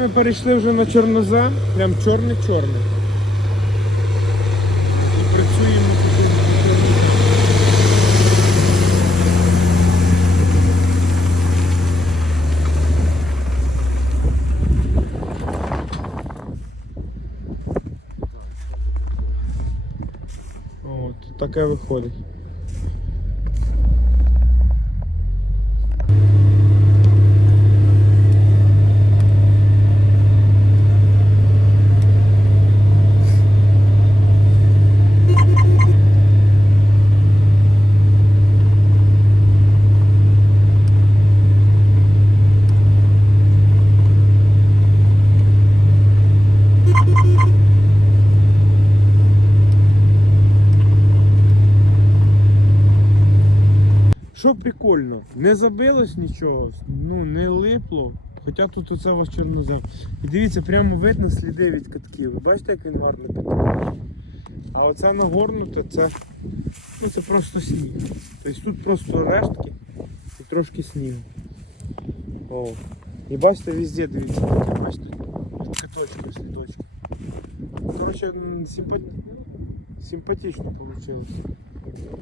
Ми перейшли вже на чорнозем, прям чорне-чорне. І працюємо тут. Таке виходить. Що прикольно, не забилось нічого, ну не липло. Хоча тут оце вас чорнозем. І дивіться, прямо видно сліди від катків. Ви бачите, як він гарно підтримує? А оце нагорнуте, це, ну, це просто сніг. Тобто тут просто рештки і трошки снігу. О. І бачите, везде дивіться, бачите, каточки, слідочки. Коротше, симпат... симпатично вийшло.